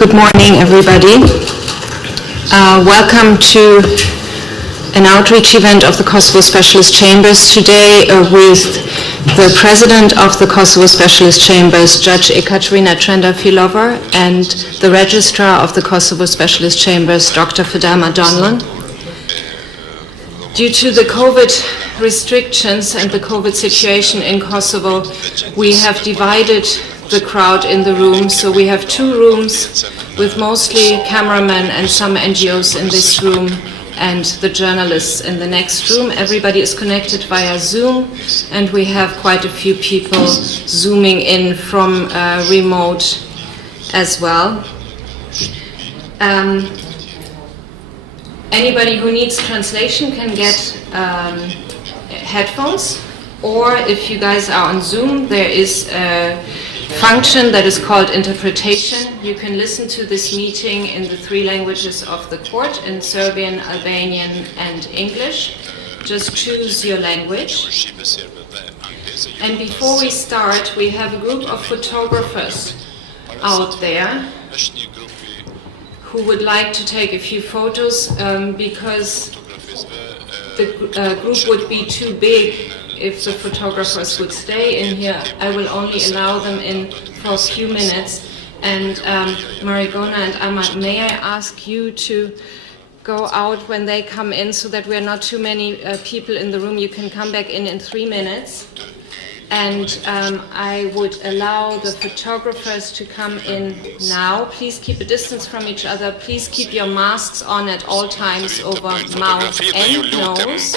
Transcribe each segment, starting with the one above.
Good morning, everybody. Welcome to an outreach event of the Kosovo Specialist Chambers today with the President of the Kosovo Specialist Chambers, Judge Ekaterina Trendafilova, and the Registrar of the Kosovo Specialist Chambers, Dr. Fidelma Donlan. Due to the COVID restrictions and the COVID situation in Kosovo, we have divided the crowd in the room. So we have two rooms with mostly cameramen and some NGOs in this room and the journalists in the next room. Everybody is connected via Zoom, and we have quite a few people zooming in from remote as well. Anybody who needs translation can get headphones, or if you guys are on Zoom, there is a function that is called interpretation. You can listen to this meeting in the three languages of the court, in Serbian, Albanian, and English. Just choose your language. And before we start, we have a group of photographers out there who would like to take a few photos because the group would be too big if the photographers would stay in here. I will only allow them in for a few minutes. And Marigona and Ahmad, may I ask you to go out when they come in so that we're not too many people in the room. You can come back in 3 minutes. And I would allow the photographers to come in now. Please keep a distance from each other. Please keep your masks on at all times over mouth and nose, please.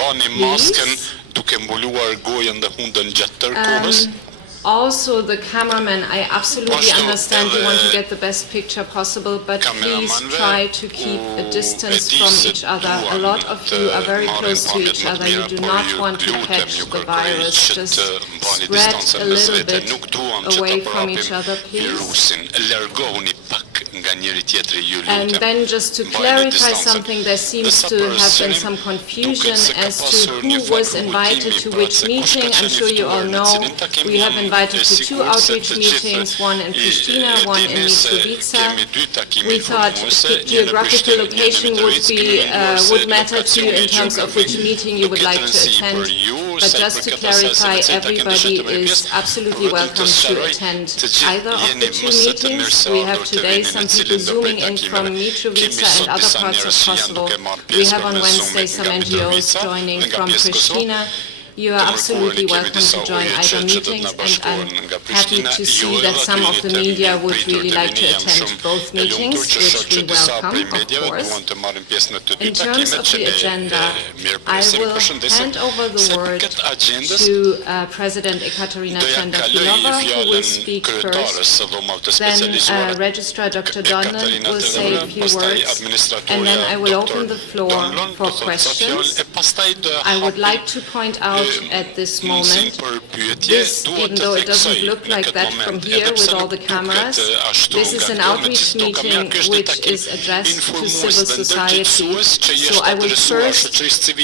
Also, the cameraman, I absolutely understand you want to get the best picture possible, but please try to keep a distance from each other. A lot of you are very close to each other. You do not want to catch the virus. Just spread a little bit away from each other, please. And then just to clarify something, there seems to have been some confusion as to who was invited to which meeting. I'm sure you all know we have invited to 2 outreach meetings, one in Pristina, one in Mitrovica. We thought geographical location would matter to you in terms of which meeting you would like to attend. But just to clarify, everybody is absolutely welcome to attend either of the 2 meetings. We have today some people zooming in from Mitrovica and other parts of Kosovo. We have on Wednesday some NGOs joining from Pristina. You are absolutely welcome to join either meetings, and I'm happy to see that some of the media would really like to attend both meetings, which we welcome, of course. In terms of the agenda, I will hand over the word to President Ekaterina Trendafilova, who will speak first. Then Registrar Dr. Donlan will say a few words, and then I will open the floor for questions. I would like to point out at this moment, even though it doesn't look like that from here with all the cameras, this is an outreach meeting which is addressed to civil society. So I will first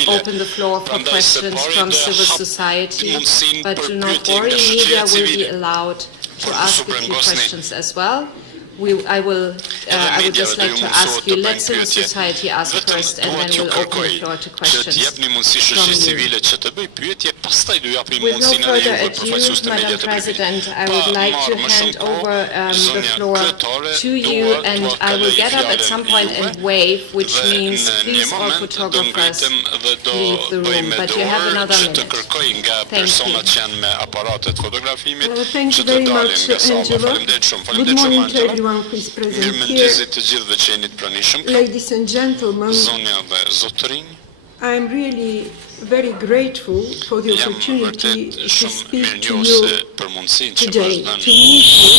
open the floor for questions from civil society, but do not worry, media will be allowed to ask a few questions as well. I would just like to ask you, let civil society ask first, and then we'll open the floor to questions from you. With no further ado, Madam President, I would like to hand over the floor to you, and I will get up at some point and wave, which means please all photographers leave the room, but you have another minute. Thank you. Thank you very much, Angela. Good morning to everyone who is present here. Ladies and gentlemen, I am really very grateful for the opportunity to speak to you today, to meet you.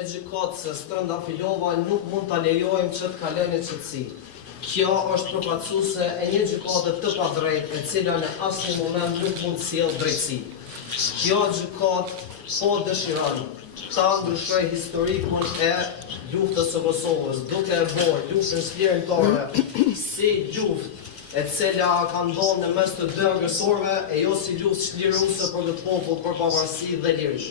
e Gjykatës Trendafilova nuk mund ta lejojmë që të kalojë në qetësi. Kjo është përfaqësuese e një gjykate të padrejtë, e cila në asnjë moment nuk mund të sjellë drejtësi. Kjo gjykatë po dëshiron ta ndryshojë historikun e luftës së Kosovës, duke e bërë luftën shlirimtare si luftë e cila ka ndodhur në mes të dy agresorëve e jo si luftë shliruese për këtë popull për pavarësi dhe liri.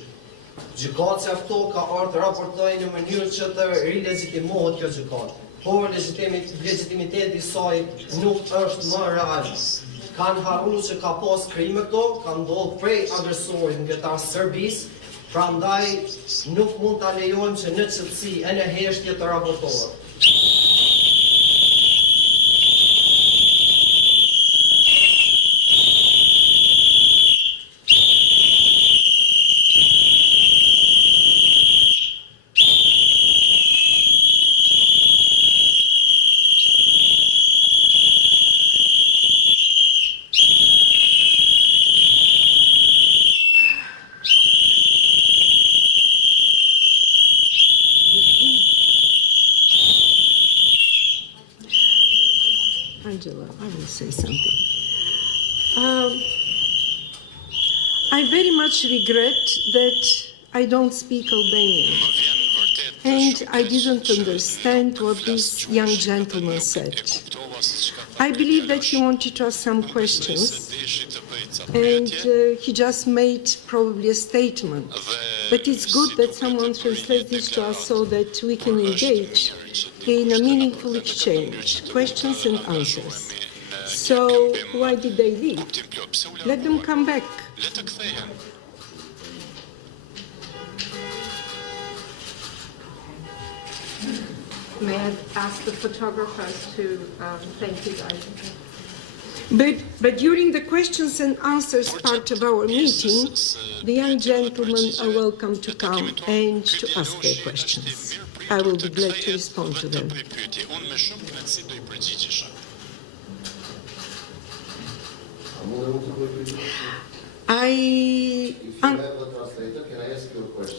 Gjykatës afto ka ardhur të raportojë në mënyrë që të rilegitimohet kjo gjykatë. Por legitimiteti i saj nuk është më real. Kanë harruar që ka pas krime këto, kanë ndodhur prej agresorit nga ta Serbisë, prandaj nuk mund ta lejojmë që në qetësi e në heshtje të raportohet. Angela, I will say something. I very much regret that I don't speak Albanian, and I didn't understand what this young gentleman said. I believe that he wanted to ask some questions, and he just made probably a statement. But it's good that someone translates this to us so that we can engage in a meaningful exchange, questions and answers. So why did they leave? Let them come back. May I ask the photographers to thank you guys? But during the questions and answers part of our meeting, the young gentlemen are welcome to come and to ask their questions. I will be glad to respond to them.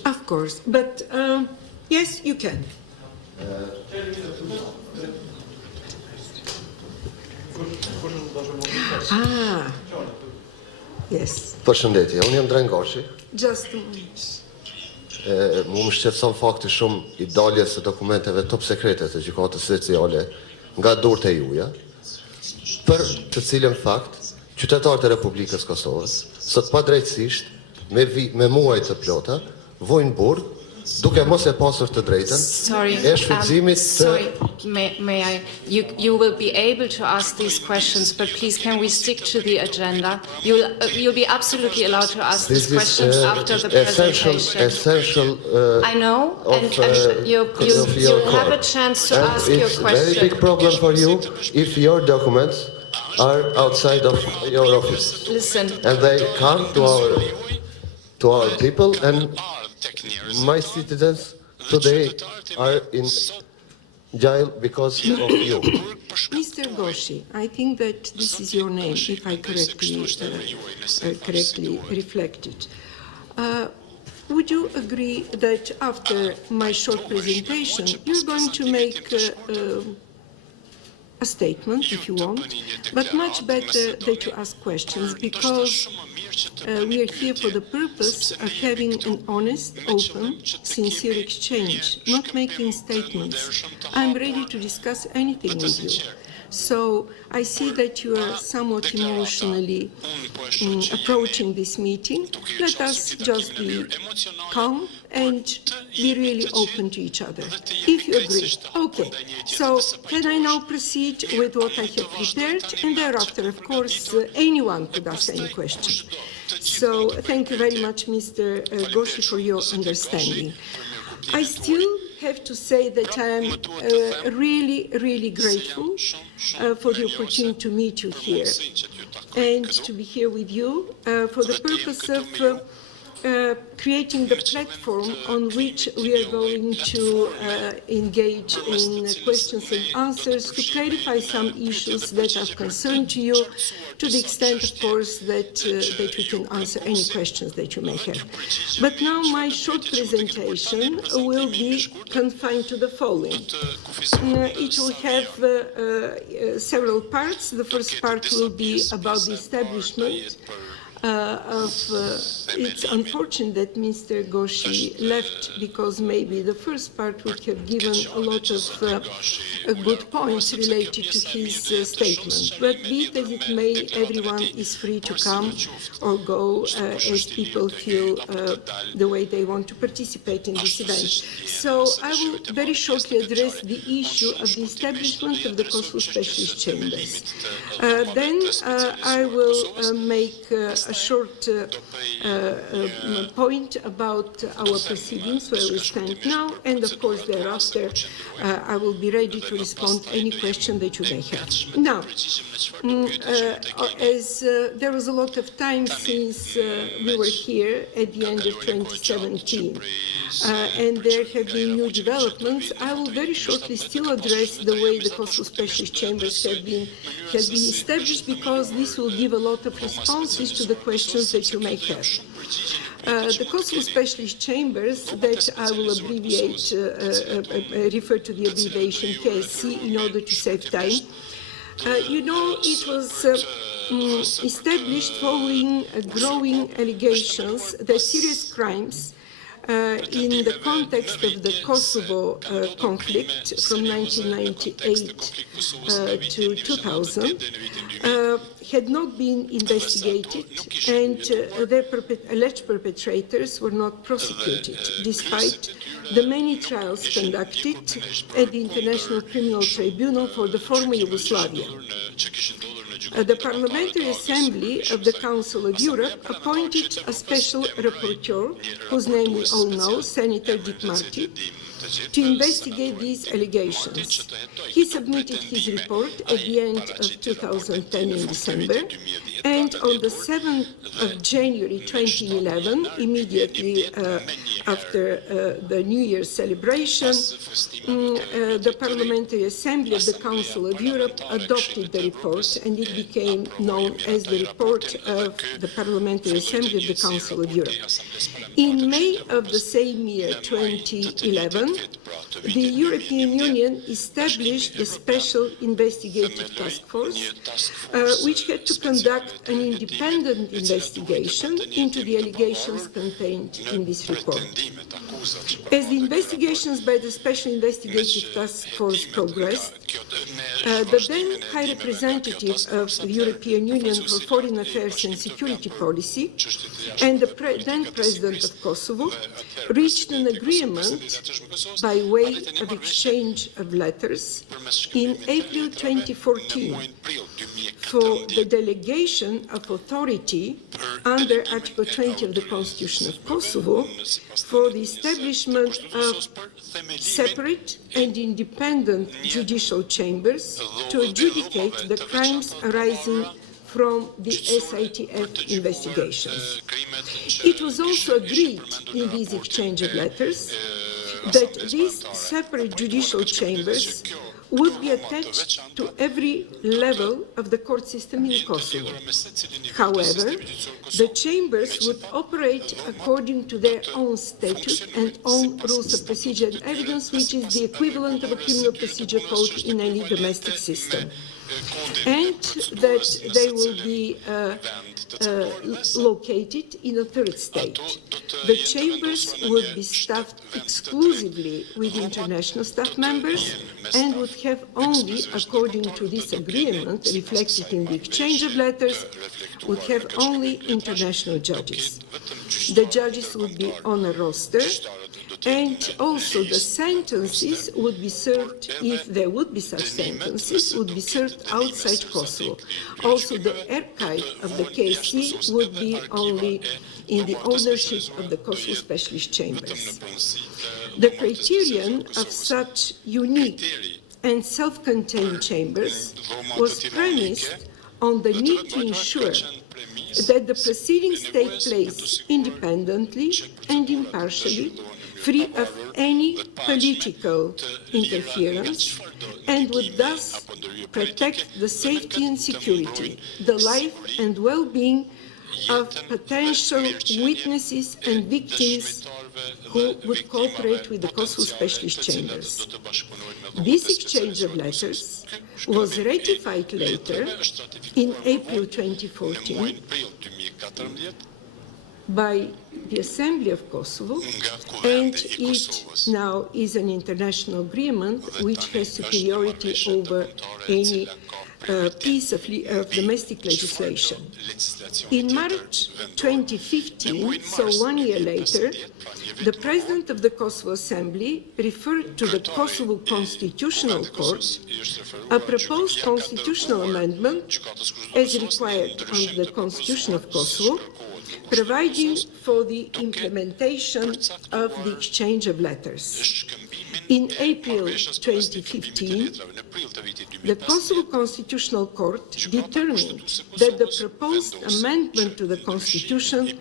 Of course, but yes, you can. Yes. Përshëndetje, unë jam Drengashi. Just a moment. Mu më shqetëson fakti shumë i daljes së dokumenteve top sekrete të Gjykatës Speciale nga dorët e juaja, për të cilën fakt qytetarët e Republikës Kosovës sot padrejtësisht me muaj të plota vojnë burg duke mos e pasur të drejtën e shfrytëzimit të You will be able to ask these questions, but please can we stick to the agenda? You'll be absolutely allowed to ask these questions after the presentation. Essential I know, and you'll have a chance to ask your question. It's a very big problem for you if your documents are outside of your office. Listen. And they come to our people, and my citizens today are in jail because of you. Mr. Goshi, I think that this is your name, if I correctly reflected. Would you agree that after my short presentation, you're going to make a statement, if you want, but much better than to ask questions, because we are here for the purpose of having an honest, open, sincere exchange, not making statements. I'm ready to discuss anything with you. So I see that you are somewhat emotionally approaching this meeting. Let us just be calm and be really open to each other. If you agree. Okay. So can I now proceed with what I have prepared? And thereafter, of course, anyone could ask any question. So thank you very much, Mr. Goshi, for your understanding. I still have to say that I am really, really grateful for the opportunity to meet you here and to be here with you for the purpose of creating the platform on which we are going to engage in questions and answers to clarify some issues that are of concern to you, to the extent, of course, that we can answer any questions that you may have. But now my short presentation will be confined to the following. It will have several parts. The first part will be about the establishment it's unfortunate that Mr. Goshi left, because maybe the first part would have given a lot of good points related to his statement. But be it as it may, everyone is free to come or go as people feel the way they want to participate in this event. So I will very shortly address the issue of the establishment of the Kosovo Specialist Chambers. Then I will make a short point about our proceedings, where we stand now, and of course thereafter I will be ready to respond to any question that you may have. Now, as there was a lot of time since we were here at the end of 2017, and there have been new developments, I will very shortly still address the way the Kosovo Specialist Chambers have been established, because this will give a lot of responses to the questions that you may have. The Kosovo Specialist Chambers, that I will abbreviate, refer to the abbreviation KSC in order to save time. You know, it was established following growing allegations that serious crimes in the context of the Kosovo conflict from 1998 to 2000 had not been investigated, and their alleged perpetrators were not prosecuted, despite the many trials conducted at the International Criminal Tribunal for the former Yugoslavia. The Parliamentary Assembly of the Council of Europe appointed a special rapporteur, whose name we all know, Senator Dick Marty, to investigate these allegations. He submitted his report at the end of 2010 in December, and on the 7th of January 2011, immediately after the New Year's celebration, the Parliamentary Assembly of the Council of Europe adopted the report, and it became known as the report of the Parliamentary Assembly of the Council of Europe. In May of the same year, 2011, the European Union established the Special Investigative Task Force, which had to conduct an independent investigation into the allegations contained in this report. As the investigations by the Special Investigative Task Force progressed, the then High Representative of the European Union for Foreign Affairs and Security Policy and the then President of Kosovo reached an agreement by way of exchange of letters in April 2014 for the delegation of authority under Article 20 of the Constitution of Kosovo for the establishment of separate and independent judicial chambers to adjudicate the crimes arising from the SITF investigations. It was also agreed in these exchange of letters that these separate judicial chambers would be attached to every level of the court system in Kosovo. However, the chambers would operate according to their own statute and own rules of procedure and evidence, which is the equivalent of a criminal procedure code in any domestic system, and that they will be located in a third state. The chambers would be staffed exclusively with international staff members and would have only, according to this agreement reflected in the exchange of letters, would have only international judges. The judges would be on a roster, and also the sentences would be served, if there would be such sentences, would be served outside Kosovo. Also, the archive of the KSC would be only in the ownership of the Kosovo Specialist Chambers. The criterion of such unique and self-contained chambers was premised on the need to ensure that the proceedings take place independently and impartially, free of any political interference, and would thus protect the safety and security, the life and well-being of potential witnesses and victims who would cooperate with the Kosovo Specialist Chambers. This exchange of letters was ratified later in April 2014 by the Assembly of Kosovo, and it now is an international agreement which has superiority over any piece of domestic legislation. In March 2015, so 1 year later, the President of the Kosovo Assembly referred to the Kosovo Constitutional Court a proposed constitutional amendment as required under the Constitution of Kosovo, providing for the implementation of the exchange of letters. In April 2015, the Kosovo Constitutional Court determined that the proposed amendment to the Constitution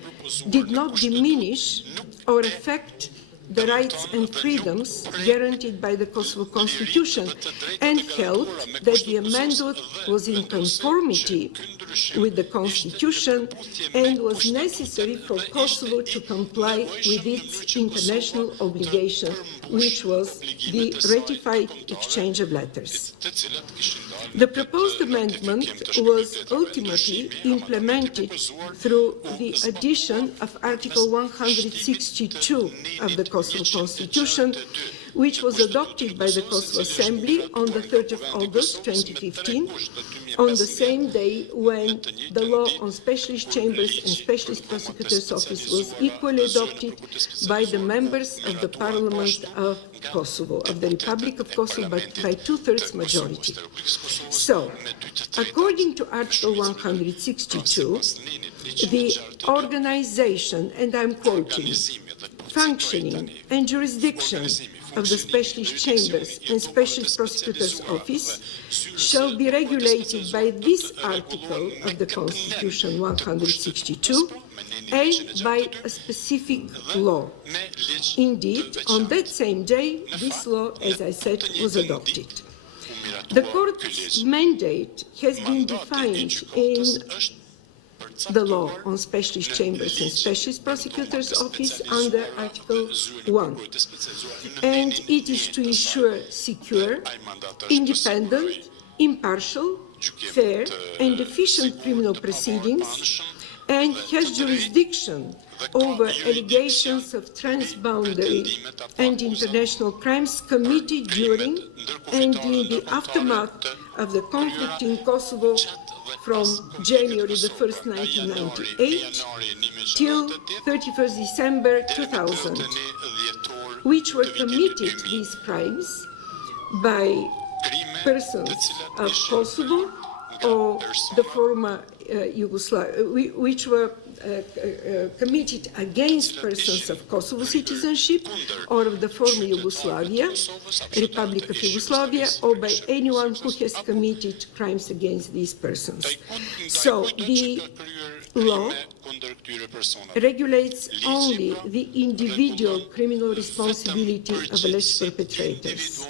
did not diminish or affect the rights and freedoms guaranteed by the Kosovo Constitution, and held that the amendment was in conformity with the Constitution and was necessary for Kosovo to comply with its international obligation, which was the ratified exchange of letters. The proposed amendment was ultimately implemented through the addition of Article 162 of the Kosovo Constitution, which was adopted by the Kosovo Assembly on the 3rd of August 2015, on the same day when the law on Specialist Chambers and Specialist Prosecutor's Office was equally adopted by the members of the Parliament of Kosovo, of the Republic of Kosovo, by 2/3 majority. So, according to Article 162, the organization, and I'm quoting, functioning and jurisdiction of the Specialist Chambers and Specialist Prosecutor's Office shall be regulated by this article of the Constitution 162 and by a specific law. Indeed, on that same day, this law, as I said, was adopted. The Court's mandate has been defined in the law on Specialist Chambers and Specialist Prosecutor's Office under Article 1. And it is to ensure secure, independent, impartial, fair and efficient criminal proceedings, and has jurisdiction over allegations of transboundary and international crimes committed during and in the aftermath of the conflict in Kosovo from January the 1st, 1998 till 31st December 2000, which were committed, these crimes, by persons of Kosovo or the former Yugoslavia, which were committed against persons of Kosovo citizenship or of the former Yugoslavia, Republic of Yugoslavia, or by anyone who has committed crimes against these persons. So the law regulates only the individual criminal responsibility of alleged perpetrators.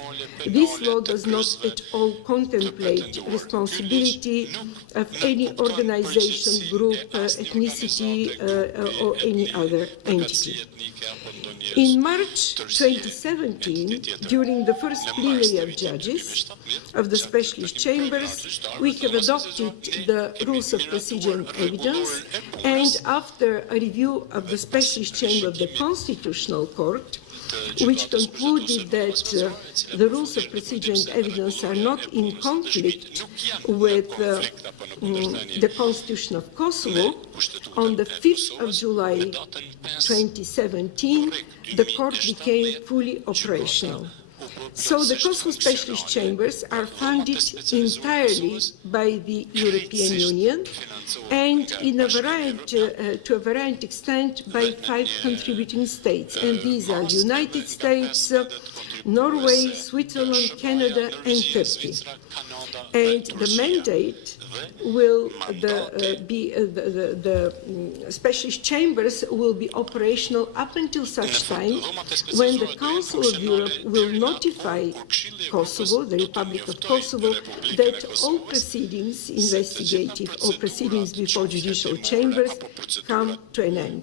This law does not at all contemplate responsibility of any organization, group, ethnicity, or any other entity. In March 2017, during the first plenary of judges of the Specialist Chambers, we have adopted the Rules of Procedure and Evidence, and after a review of the Specialist Chamber of the Constitutional Court, which concluded that the rules of procedure and evidence are not in conflict with the Constitution of Kosovo, on the 5th of July 2017, the court became fully operational. So the Kosovo Specialist Chambers are funded entirely by the European Union and in a to a variant extent by 5 contributing states, and these are the United States, Norway, Switzerland, Canada, and Turkey. And the mandate will the specialist chambers will be operational up until such time when the Council of Europe will notify Kosovo, the Republic of Kosovo, that all proceedings, investigative or proceedings before judicial chambers, come to an end.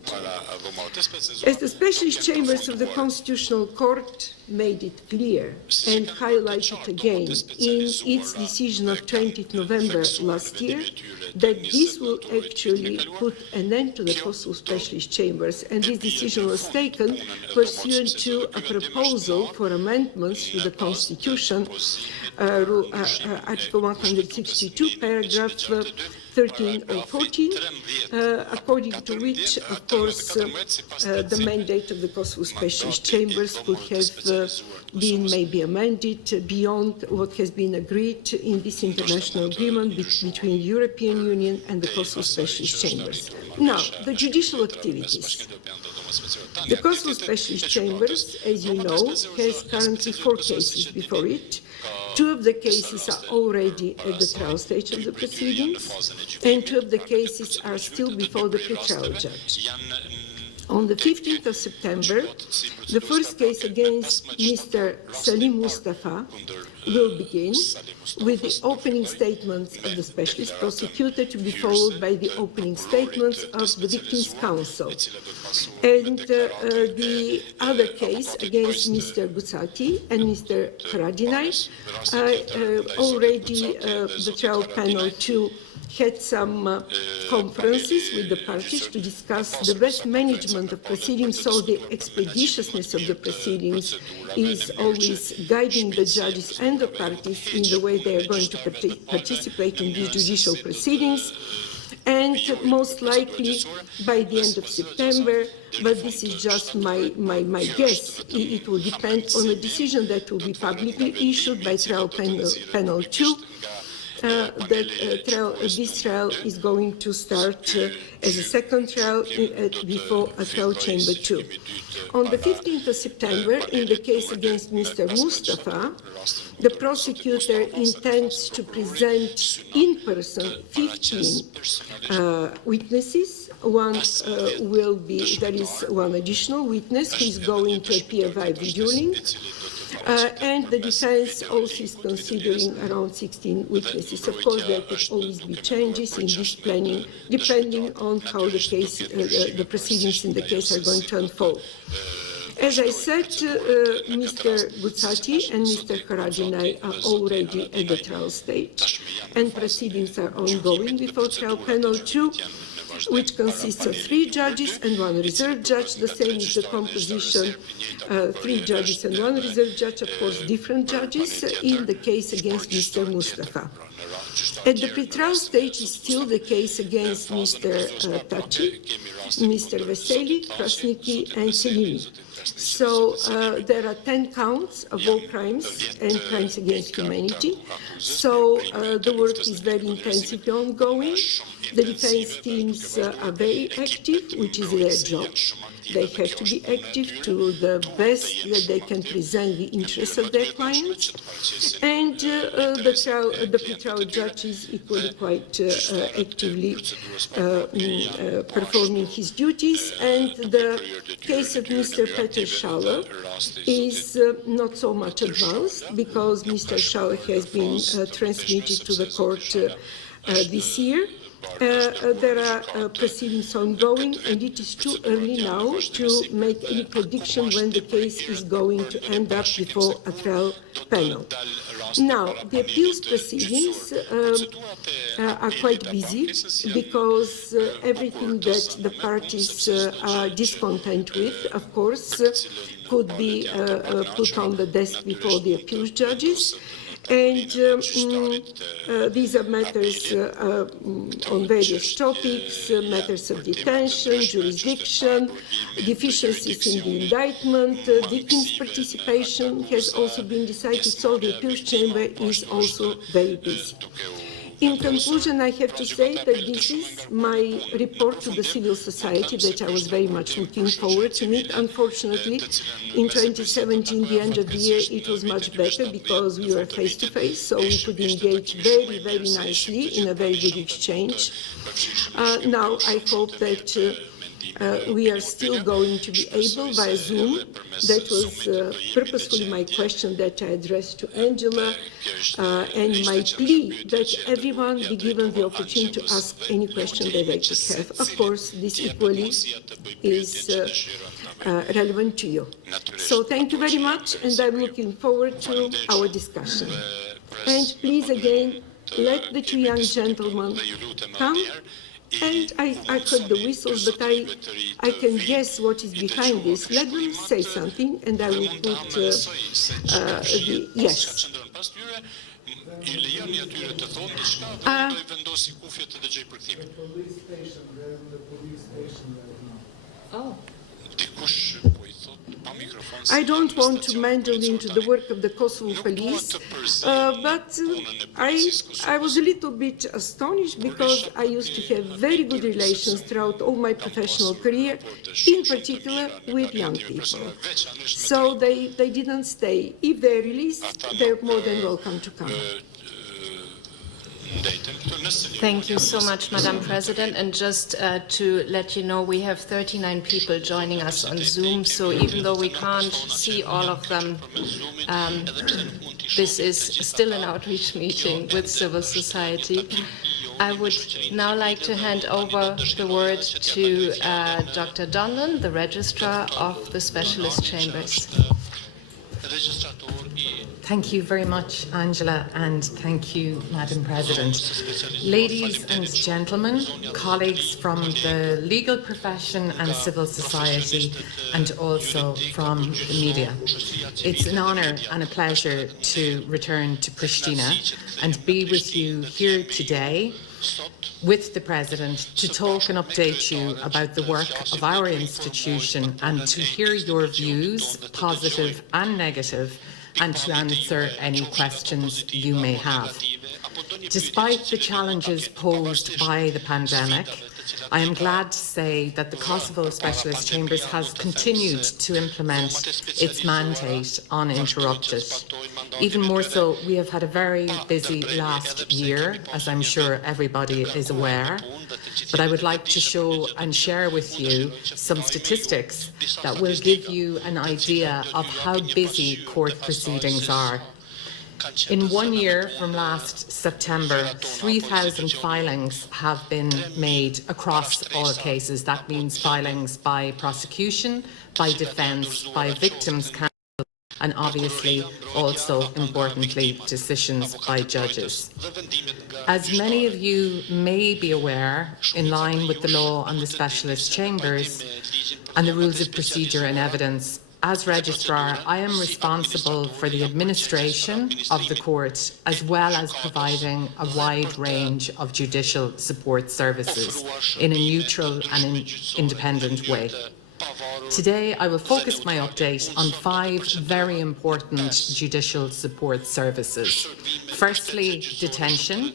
As the specialist chambers of the Constitutional Court made it clear and highlighted again in its decision of 20th November last year, that this will actually put an end to the Kosovo specialist chambers, and this decision was taken pursuant to a proposal for amendments to the Constitution, Article 162, paragraph 13 or 14, according to which, of course, the mandate of the Kosovo specialist chambers could have been maybe amended beyond what has been agreed in this international agreement between the European Union and the Kosovo specialist chambers. Now, the judicial activities. The Kosovo specialist chambers, as you know, has currently 4 cases before it. 2 of the cases are already at the trial stage of the proceedings, and 2 of the cases are still before the pre-trial judge. On the 15th of September, the first case against Mr. Salim Mustafa will begin with the opening statements of the specialist prosecutor, to be followed by the opening statements of the Victims' Counsel. And the other case against Mr. Butsati and Mr. Haradinaj, already the trial panel too had some conferences with the parties to discuss the best management of proceedings, so the expeditiousness of the proceedings is always guiding the judges and the parties in the way they are going to participate in these judicial proceedings. And most likely by the end of September, but this is just my guess, it will depend on a decision that will be publicly issued by trial panel 2. This trial is going to start as a second trial before a trial chamber 2. On the 15th of September, in the case against Mr. Mustafa, the prosecutor intends to present in person 15 witnesses. There is one additional witness who is going to appear via video link. And the defense also is considering around 16 witnesses. Of course, there could always be changes in this planning, depending on how the case, the proceedings in the case are going to unfold. As I said, Mr. Butsati and Mr. Haradinaj are already at the trial stage, and proceedings are ongoing before trial panel 2, which consists of 3 judges and 1 reserve judge. The same is the composition, 3 judges and 1 reserve judge, of course, different judges in the case against Mr. Mustafa. At the pretrial stage is still the case against Mr. Taci, Mr. Veseli, Krasniki, and Selimi. So there are 10 counts of all crimes and crimes against humanity. So the work is very intensively ongoing. The defense teams are very active, which is their job. They have to be active to the best that they can present the interests of their clients. And the pretrial judge is equally quite actively performing his duties. And the case of Mr. Peter Schaller is not so much advanced, because Mr. Schaller has been transmitted to the court this year. There are proceedings ongoing, and it is too early now to make any prediction when the case is going to end up before a trial panel. Now, the appeals proceedings are quite busy, because everything that the parties are discontent with, of course, could be put on the desk before the appeals judges. And these are matters on various topics, matters of detention, jurisdiction, deficiencies in the indictment, victims' participation has also been decided, so the appeals chamber is also very busy. In conclusion, I have to say that this is my report to the civil society that I was very much looking forward to meet. Unfortunately, in 2017, the end of the year, it was much better because we were face-to-face, so we could engage very, very nicely in a very good exchange. Now, I hope that we are still going to be able via Zoom. That was purposefully my question that I addressed to Angela, and my plea that everyone be given the opportunity to ask any question that they could have. Of course, this equally is relevant to you. So thank you very much, and I'm looking forward to our discussion. And please, again, let the two young gentlemen come. And I heard the whistles, but I can guess what is behind this. Let them say something, and I will put the yes. Oh. I don't want to meddle into the work of the Kosovo police, but I was a little bit astonished because I used to have very good relations throughout all my professional career, in particular with young people. So they didn't stay. If they're released, they're more than welcome to come. Thank you so much, Madam President. And just to let you know, we have 39 people joining us on Zoom, so even though we can't see all of them, this is still an outreach meeting with civil society. I would now like to hand over the word to Dr. Donlan, the Registrar of the Specialist Chambers. Thank you very much, Angela, and thank you, Madam President. Ladies and gentlemen, colleagues from the legal profession and civil society, and also from the media. It's an honour and a pleasure to return to Pristina and be with you here today with the President to talk and update you about the work of our institution and to hear your views, positive and negative, and to answer any questions you may have. Despite the challenges posed by the pandemic, I am glad to say that the Kosovo Specialist Chambers has continued to implement its mandate uninterrupted. Even more so, we have had a very busy last year, as I'm sure everybody is aware, but I would like to show and share with you some statistics that will give you an idea of how busy court proceedings are. In 1 year from last September, 3,000 filings have been made across all cases. That means filings by prosecution, by defence, by victims' counsel, and obviously also, importantly, decisions by judges. As many of you may be aware, in line with the law on the specialist chambers and the rules of procedure and evidence, as Registrar, I am responsible for the administration of the court as well as providing a wide range of judicial support services in a neutral and independent way. Today, I will focus my update on 5 very important judicial support services. Firstly, detention.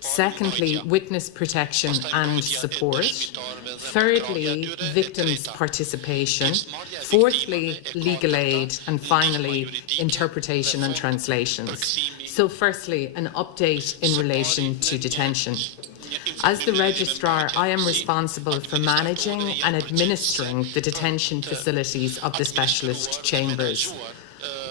Secondly, witness protection and support. Thirdly, victims' participation. Fourthly, legal aid. And finally, interpretation and translations. So firstly, an update in relation to detention. As the Registrar, I am responsible for managing and administering the detention facilities of the specialist chambers.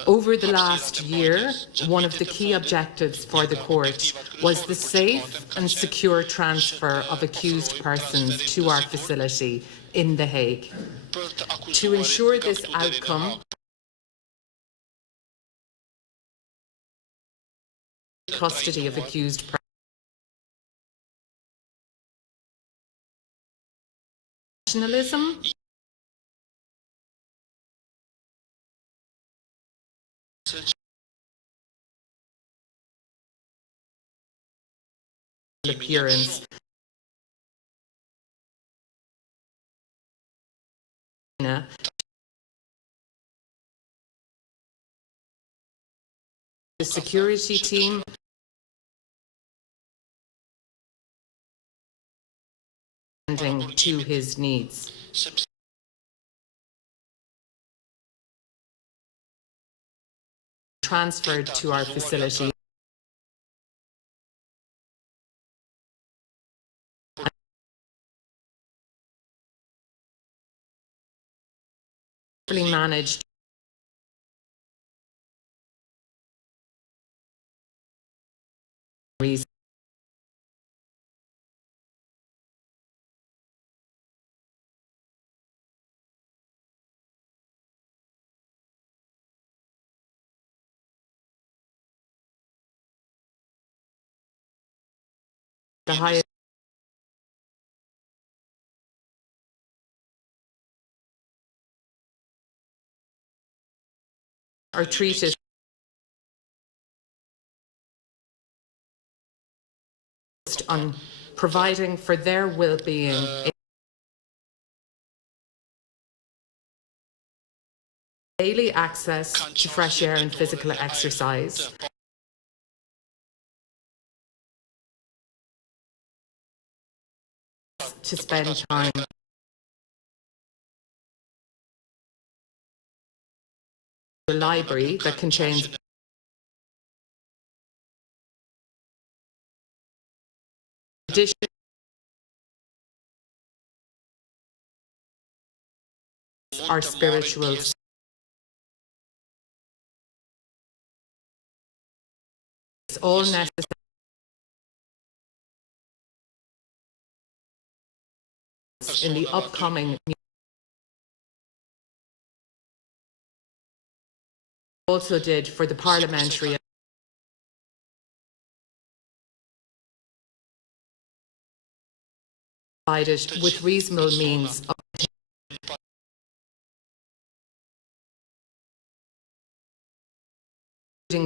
Over the last year, one of the key objectives for the court was the safe and secure transfer of accused persons to our facility in The Hague. To ensure this outcome, custody of accused persons. Nationalism, appearance, the security team to his needs. Transferred to our facility managed reason. The highest are treated on providing for their well-being, daily access to fresh air and physical exercise, to spend time the library that contains additional our spirituals. It's all necessary in the upcoming. Also did for the parliamentary provided with reasonable means of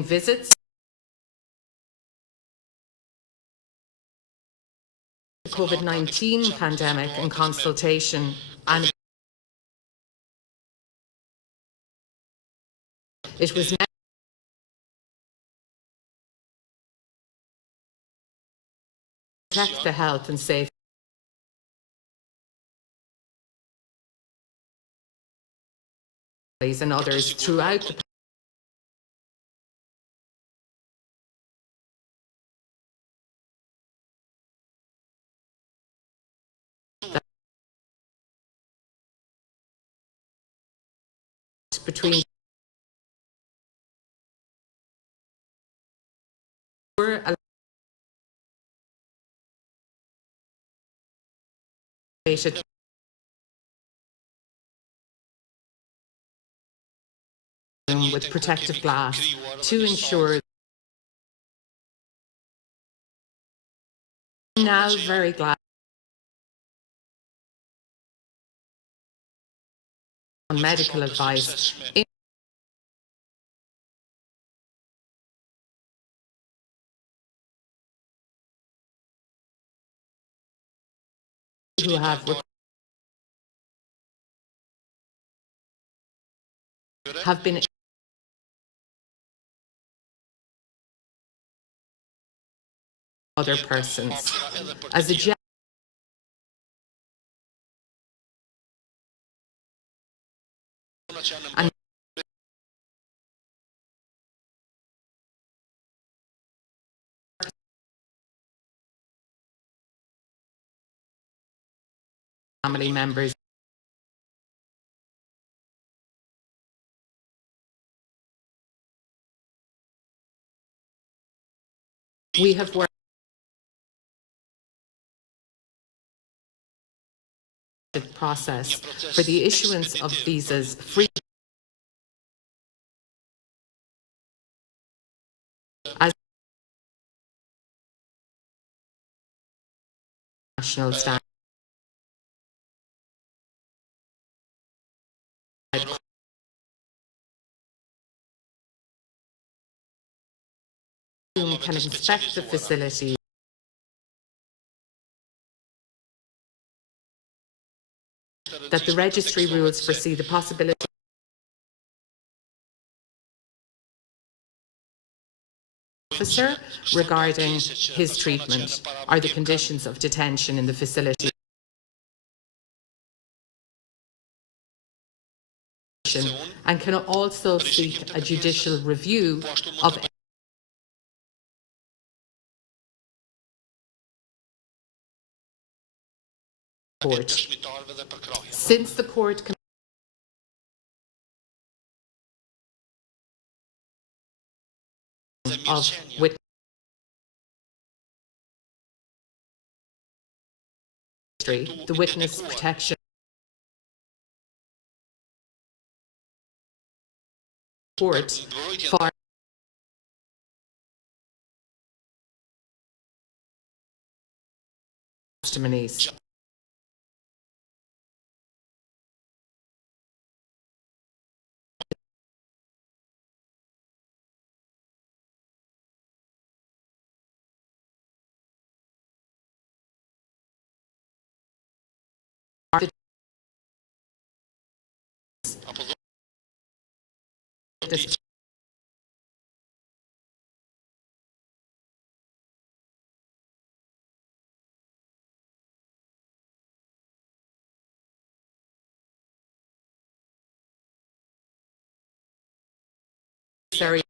visits, the COVID-19 pandemic and consultation, and it was to protect the health and safety and others throughout the between with protective glass to ensure. Now very glad on medical advice who have been other persons as a and family members. We have worked the process for the issuance of visas free as national standard. Can inspect the facility that the registry rules foresee the possibility officer regarding his treatment or the conditions of detention in the facility. and can also seek a judicial review of court. Since the court of the witness protection court for testimonies. Necessary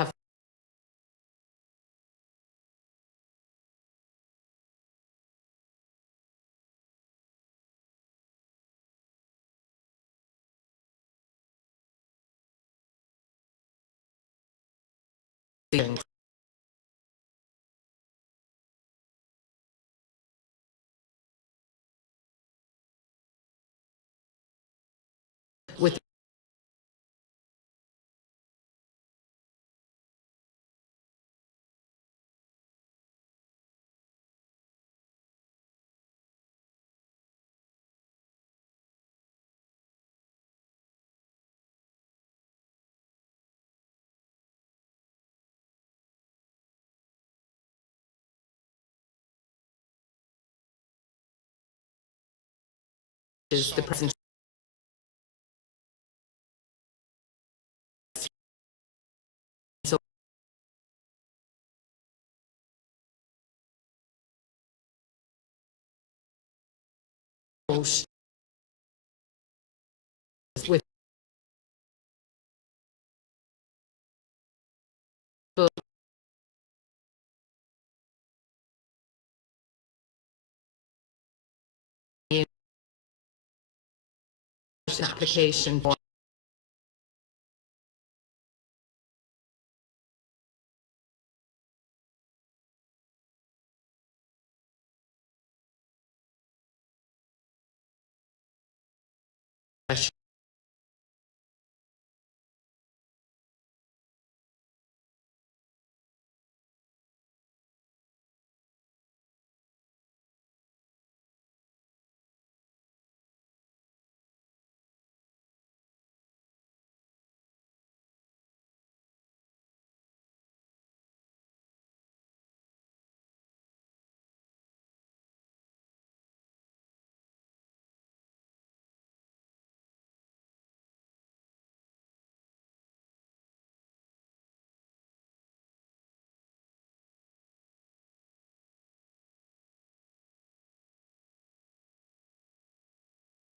have feelings. With is the present so with the application for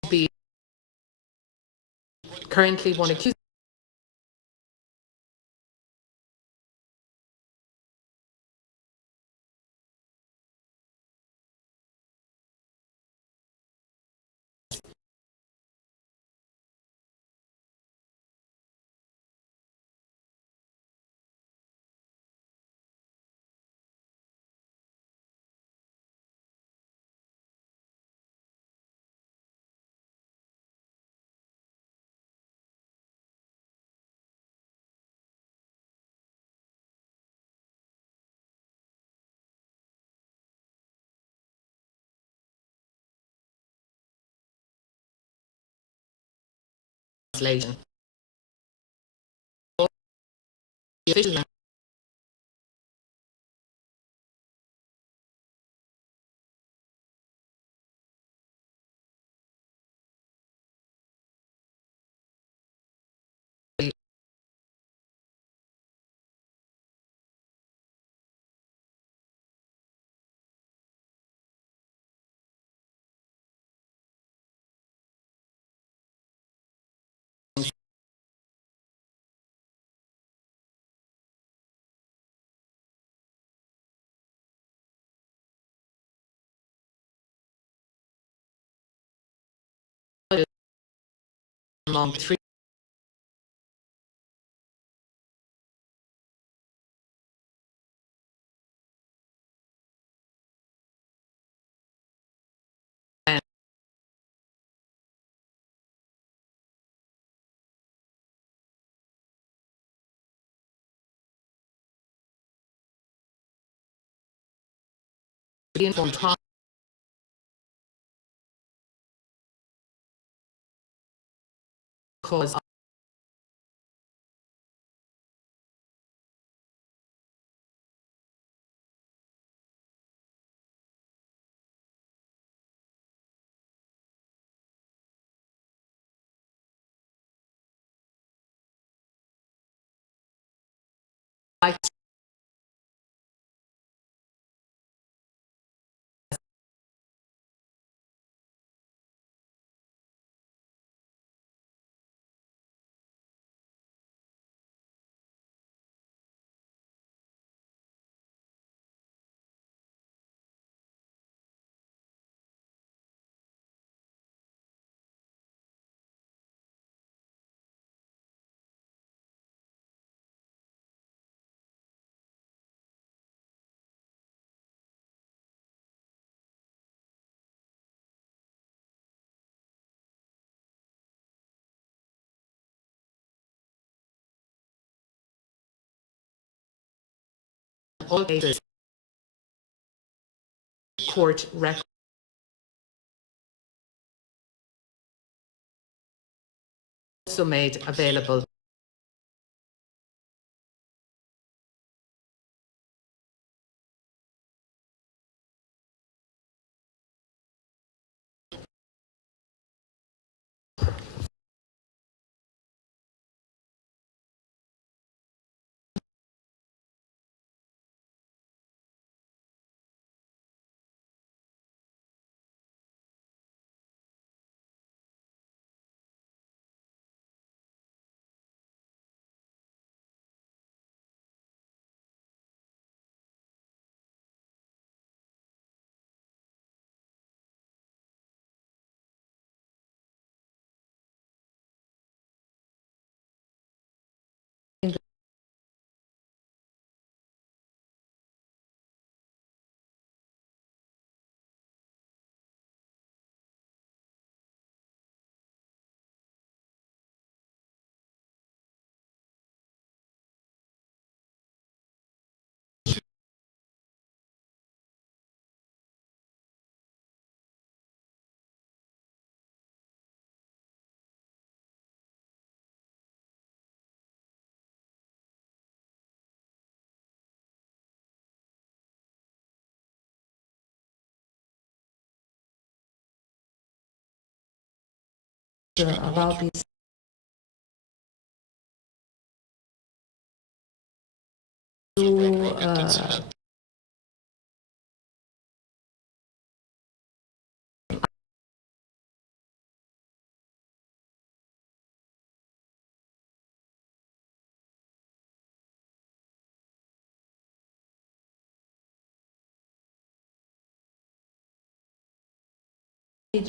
be currently one accused translation. The official among three informed cause all cases court record also made available about these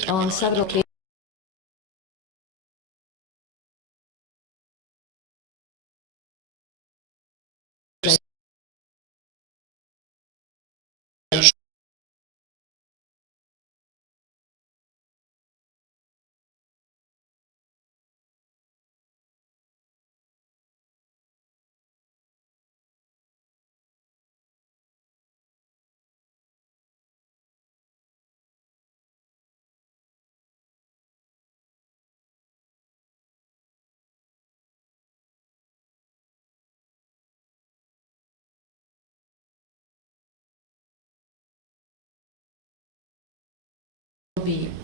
on several occasions be